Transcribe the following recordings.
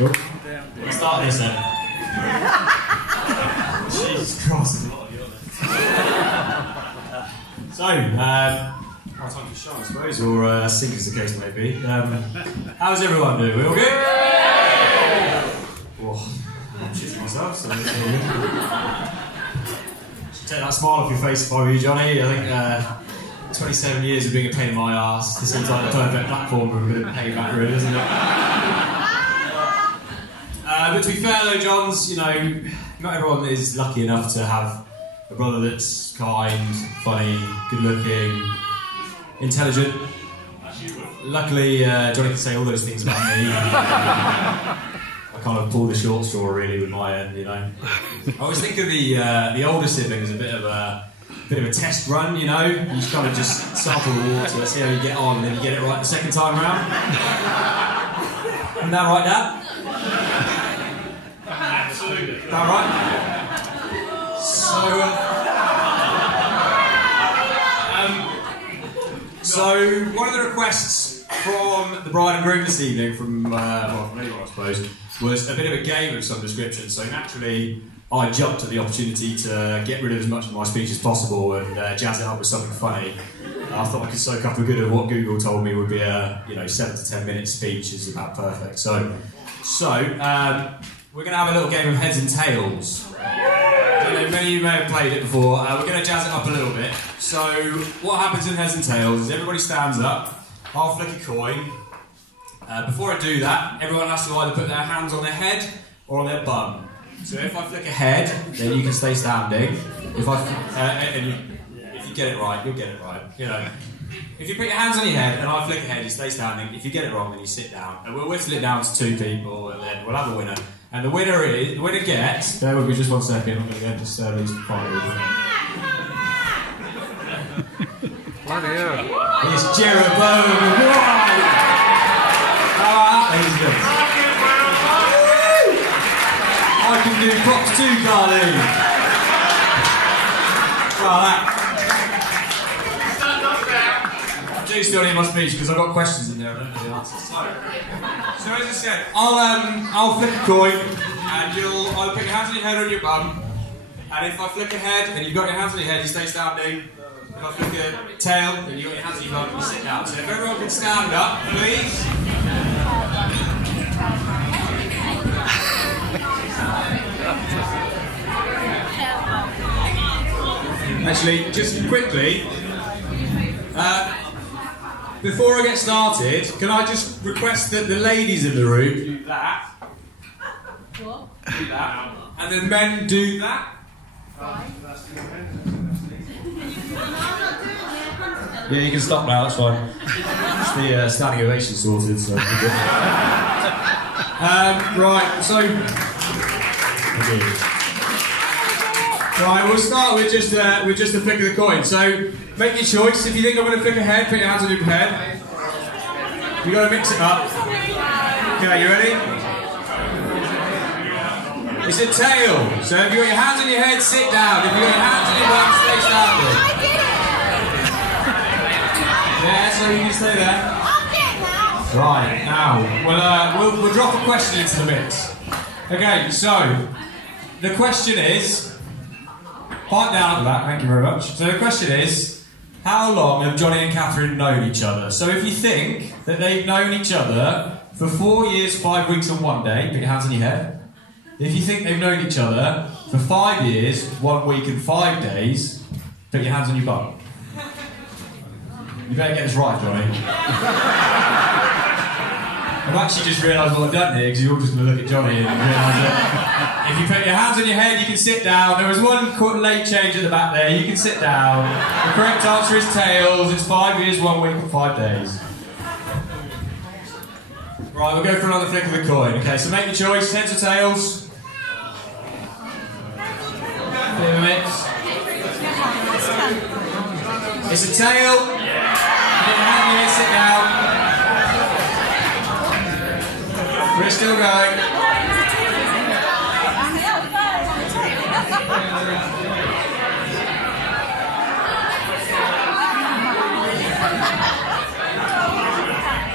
Let's start this then. Jesus Christ, there's a lot of you on there. So, our time to shine, I suppose, or sink as the case may be. How's everyone doing? We all good? Oh, I'm shitting myself, so it's all good. Take that smile off your face if I were you, Johnny. I think 27 years of being a pain in my arse. This seems like the perfect platform for a bit of payback, really, doesn't it? But to be fair though, Johns, you know, not everyone is lucky enough to have a brother that's kind, funny, good-looking, intelligent. Luckily, Johnny can say all those things about me. I kind of pull the short straw really with my end, you know. I always think of the older sibling as a bit of a test run, you know. You just kind of just sample the water, see how you get on, and then you get it right the second time round. Isn't that right, Dad? Absolutely. Is that right? So one of the requests from the bride and groom this evening, from anyone I suppose, was a bit of a game of some description. So naturally, I jumped at the opportunity to get rid of as much of my speech as possible and jazz it up with something funny. I thought I could soak up a good of what Google told me would be a 7 to 10 minute speech is about perfect. So we're going to have a little game of heads and tails. I don't know, many of you may have played it before. We're going to jazz it up a little bit. So what happens in heads and tails is everybody stands up, I'll flick a coin. Before I do that, everyone has to either put their hands on their head or on their bum. So if I flick a head, then you can stay standing. If you get it right, you'll get it right. You know, if you put your hands on your head and I flick a head, you stay standing. If you get it wrong, then you sit down. And we'll whittle it down to 2 people, and then we'll have a winner. And the winner gets. Bear with me just 1 second. I'm going to get just these 5 people. Bloody hell. It's Jeroboam White. I can do props too, Carly. I do still need my speech because I've got questions in there. I don't know the answers. So as I said, I'll flick a coin, and you'll either put your hands on your head or on your bum. And if I flick a head, and you've got your hands on your head, you stay standing. If I flick a tail, then you've got your hands on your bum, you sit down. So if everyone can stand up, please. Actually, just quickly, before I get started, can I just request that the ladies in the room do that? What? Do that. And the men do that? Yeah, you can stop now, that's fine. It's the standing ovation sorted, so... right, so... Right, we'll start with just a flick of the coin. So, make your choice. If you think I'm going to flick a head, put your hands on your head. You've got to mix it up. Okay, you ready? It's a tail. So if you've got your hands on your head, sit down. If you've got your hands on your bum, stay standing. I did it! Yeah, so you can stay there. I'll get now. Right, now, we'll drop a question into the mix. Okay, so, the question is... Pipe down at that, thank you very much. So the question is, how long have Johnny and Catherine known each other? So if you think that they've known each other for 4 years, 5 weeks and 1 day, put your hands on your head. If you think they've known each other for 5 years, 1 week and 5 days, put your hands on your bum. You better get this right, Johnny. I've actually just realised what I've done here, because you're all just going to look at Johnny and realise that if you put your hands on your head, you can sit down. There was one late change at the back there, you can sit down. The correct answer is tails. It's 5 years, 1 week and 5 days. Right, we'll go for another flick of the coin. Okay, so make your choice, heads or tails. Bit of a mix. It's a tail. Put your hand on your head, sit down. We're still going.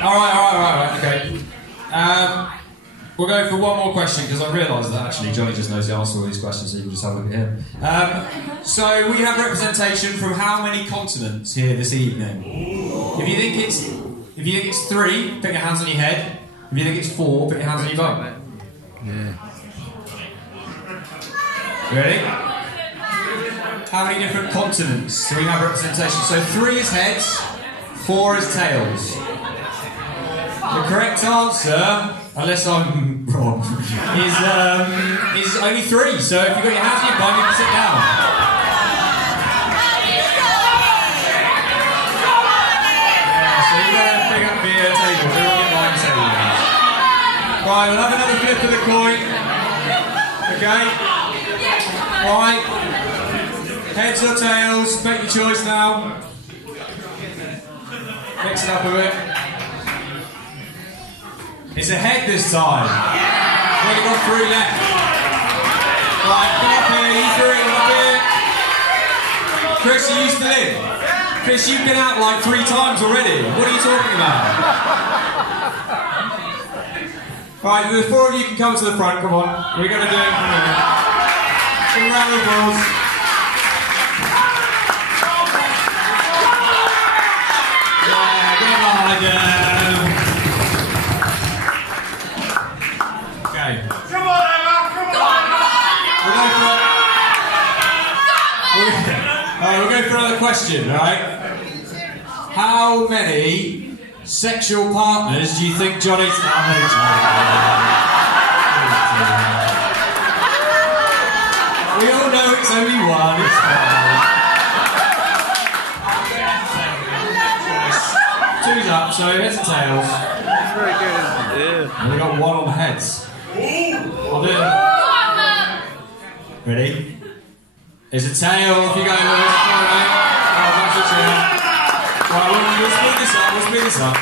All right, okay. we'll go for one more question because I realised that actually Johnny just knows the answer to all these questions, so you can just have a look at him. So we have representation from how many continents here this evening? If you think it's 3, put your hands on your head. If you think it's 4, put your hands on your bum. Yeah. Ready? How many different continents do we have representation? So 3 is heads, 4 is tails. The correct answer, unless I'm wrong, is only 3. So if you've got your hands on your bum, you can sit down. Yeah, so you've got to pick up the table. So we'll get behind the table. Right, we'll have another flip of the coin. Okay? Right. Heads or tails, make your choice now. Mix it up a bit. It's a head this time. We've only got 3 left. Right, come up here, you 3, come up here. Chris, are you still in? Chris, you've been out like 3 times already. What are you talking about? Right, the 4 of you can come to the front, come on. We're going to do it in a minute. Some round of applause. Yeah, get behind them. Okay. Come on, Emma! Come on! We'll go for another question, alright? How many sexual partners do you think Johnny's... We all know it's only 1, it's fine. 2's up, so heads and tails. That's very good, isn't it? Yeah. And we got 1 on the heads. I'll do it. Ready? It's a tail, off you go, Lewis. Alright. That's a tail. Right, we'll speed this up,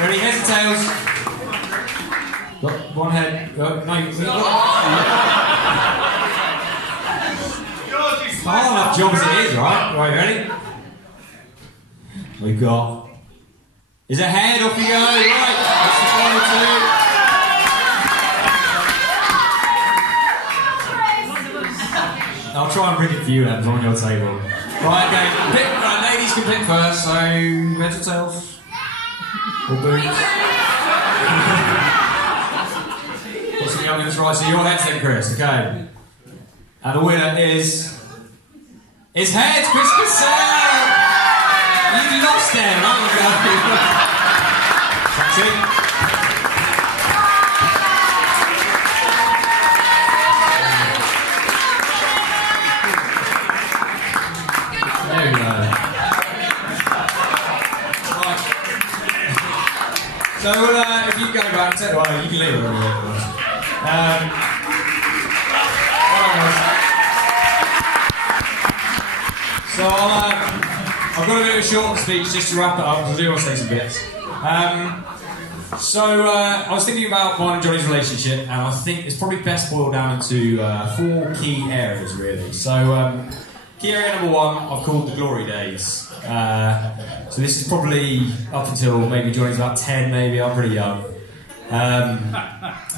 Ready, heads and tails. Got 1 head. Hard enough job as it is, right? Right, ready? We've got... Is a head, off you go, right. That's the final 2. I'll try and rig it for you, Ems, on your table. Right, okay, ladies can pick first, so heads or tails? Or boots? Got some young ones, right, so your head's then, Chris, okay. And the winner is heads, Chris Cassell! You lost there, right? That's it. There we go. Right. So, if you go back to... Well, you can leave it over there. So I've got a bit of a short speech just to wrap it up because I do want to say some bits. I was thinking about mine and Johnny's relationship, and I think it's probably best boiled down into 4 key areas, really. So, key area number 1 I've called the glory days. So this is probably up until maybe Johnny's about 10, maybe. I'm pretty young.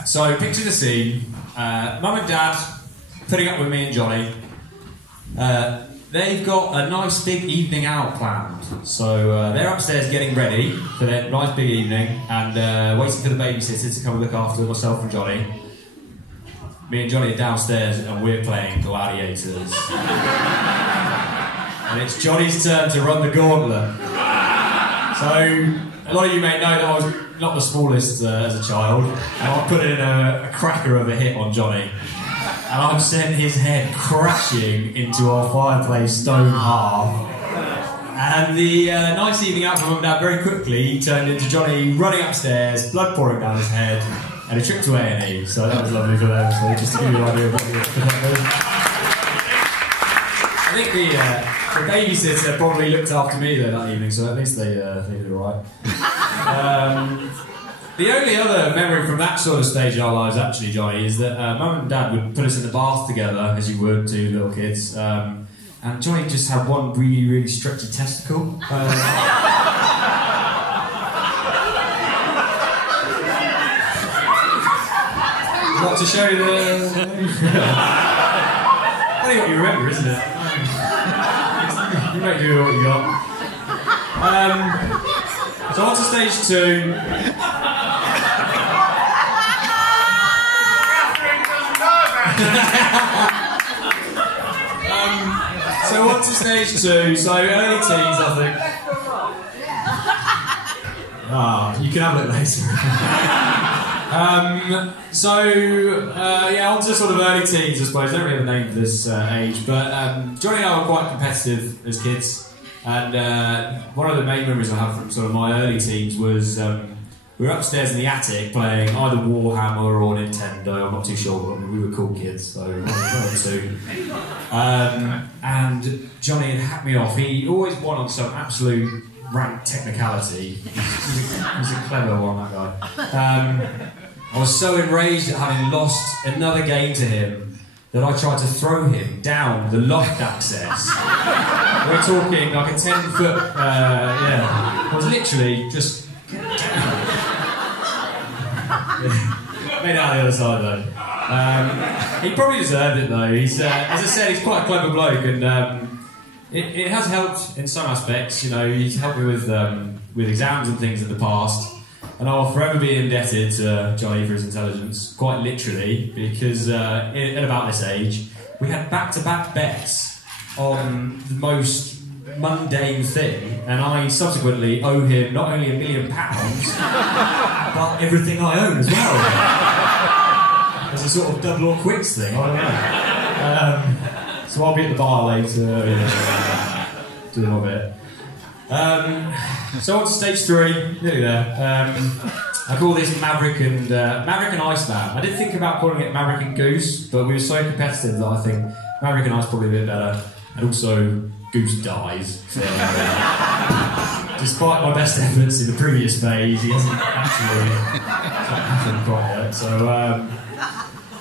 So picture the scene: Mum and Dad putting up with me and Johnny. They've got a nice big evening out planned. So they're upstairs getting ready for their nice big evening and waiting for the babysitter to come and look after myself and Johnny. Me and Johnny are downstairs and we're playing Gladiators. And it's Johnny's turn to run the gauntlet. So a lot of you may know that I was not the smallest as a child, and I put in a cracker of a hit on Johnny. And I've sent his head crashing into our fireplace stone hearth. And the nice evening out for Mum and Dad very quickly turned into Johnny running upstairs, blood pouring down his head, and a trip to A&E. So that was lovely for them. So just to give you an idea of what we were. I think the babysitter probably looked after me there that evening, so at least they did alright. The only other memory from that sort of stage in our lives, actually, Johnny, is that Mum and Dad would put us in the bath together, as you would to little kids, and Johnny just had one really, really stretchy testicle. Got to show you the... Only what you remember, isn't it? You make do what you got. So on to stage 2. So on to stage 2. So early teens, I think. You can have it later. Yeah, on to sort of early teens, I suppose. I don't really have a name for this age, but Johnny and I were quite competitive as kids, and one of the main memories I have from sort of my early teens was we were upstairs in the attic playing either Warhammer or Nintendo. I'm not too sure. I mean, we were cool kids, so one or two. And Johnny had hacked me off. He always won on some absolute rank technicality. He's a clever one, that guy. I was so enraged at having lost another game to him that I tried to throw him down the loft access. We're talking like a 10-foot, I was literally just... Made it out the other side though. He probably deserved it though. He's, as I said, he's quite a clever bloke, and it has helped in some aspects. You know, he's helped me with exams and things in the past, and I'll forever be indebted to Johnny for his intelligence, quite literally, because at about this age, we had back-to-back bets on the most mundane thing, and I subsequently owe him not only £1 million, but everything I own as well. There's a sort of double or quits thing, I don't know. So I'll be at the bar later, doing my bit. So on to stage 3, nearly there. I call this Maverick and Iceman. I did think about calling it Maverick and Goose, but we were so competitive that I think Maverick and Ice probably a bit better, and also Goose dies. So, despite my best efforts in the previous phase, he hasn't actually happened quite yet. So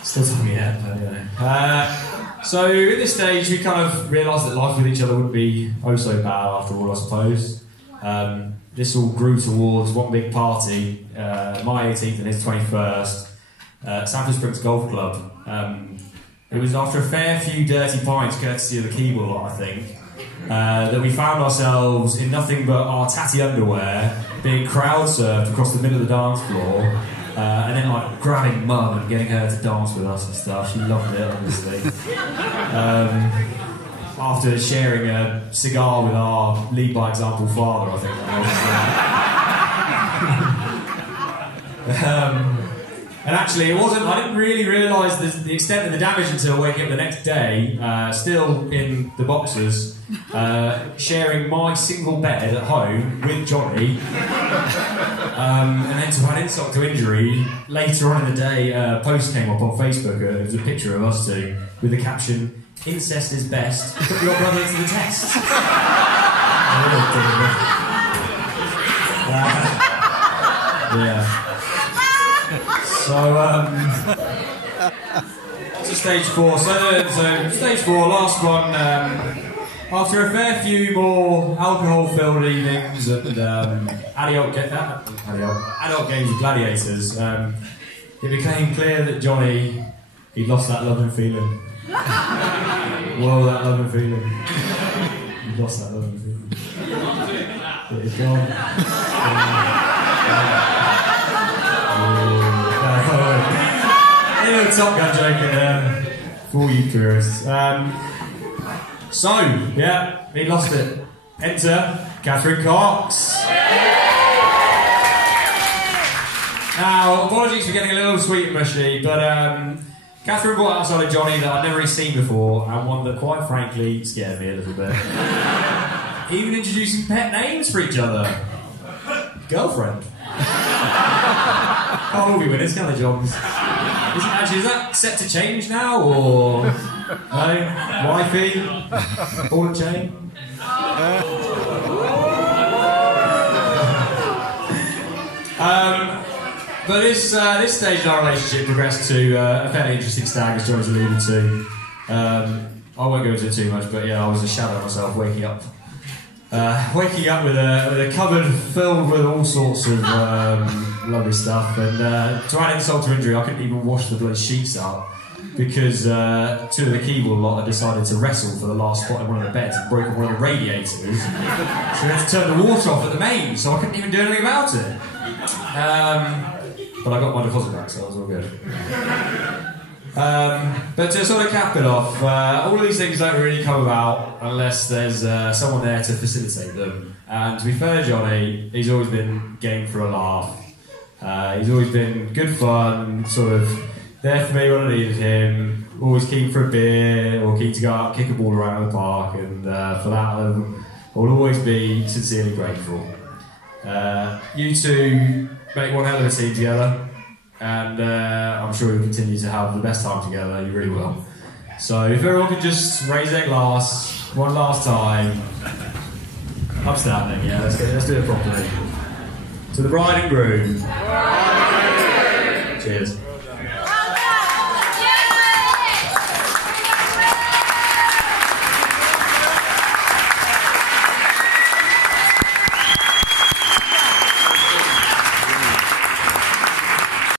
still talking yet. So at this stage, we kind of realised that life with each other would be oh so bad after all, I suppose. This all grew towards one big party, my 18th and his 21st, Sanford Springs Golf Club. It was after a fair few dirty pints, courtesy of the keyboard lot, I think, that we found ourselves in nothing but our tatty underwear, being crowd surfed across the middle of the dance floor, and then like grabbing Mum and getting her to dance with us and stuff. She loved it, obviously. After sharing a cigar with our lead by example father, I think that was. And actually, I didn't really realise the extent of the damage until waking up the next day, still in the boxes, sharing my single bed at home with Johnny, and then to add insult to injury, later on in the day, a post came up on Facebook. It was a picture of us two with the caption, "Incest is best, put your brother to the test." Yeah. So, to stage 4. So stage 4, last one. After a fair few more alcohol-filled evenings and adult games of gladiators, it became clear that Johnny, he'd lost that love and feeling. Whoa, that love and feeling. He'd lost that love and feeling. It's gone. Top Gun joke for you purists. So, yeah, he lost it. Enter Catherine Cox. Now, apologies for getting a little sweet and mushy, but Catherine brought outside a Johnny that I'd never really seen before, and one that, quite frankly, scared me a little bit. Even introducing pet names for each other. Girlfriend. Can't all be winners, can they, Johns? Is that set to change now, or no? Wifey? Ball and chain? But this stage in our relationship progressed to a fairly interesting stag, as John's alluded to. I won't go into it too much, but yeah, I was a shadow of myself waking up with a cupboard filled with all sorts of lovely stuff. And to add insult to injury, I couldn't even wash the bloody sheets up because two of the Keeble lot had decided to wrestle for the last spot in one of the beds and broken one of the radiators. So we had to turn the water off at the main, so I couldn't even do anything about it. But I got my deposit back, so that was all good. But to sort of cap it off, all of these things don't really come about unless there's someone there to facilitate them. And to be fair to Johnny, he's always been game for a laugh. He's always been good fun, sort of there for me when I needed him, always keen for a beer or keen to go out and kick a ball around the park, and for that I will always be sincerely grateful. You two make one hell of a team together, and I'm sure you'll continue to have the best time together, you really will. So if everyone could just raise their glass one last time. Upstanding, yeah, let's do it properly. To the bride and groom. Cheers.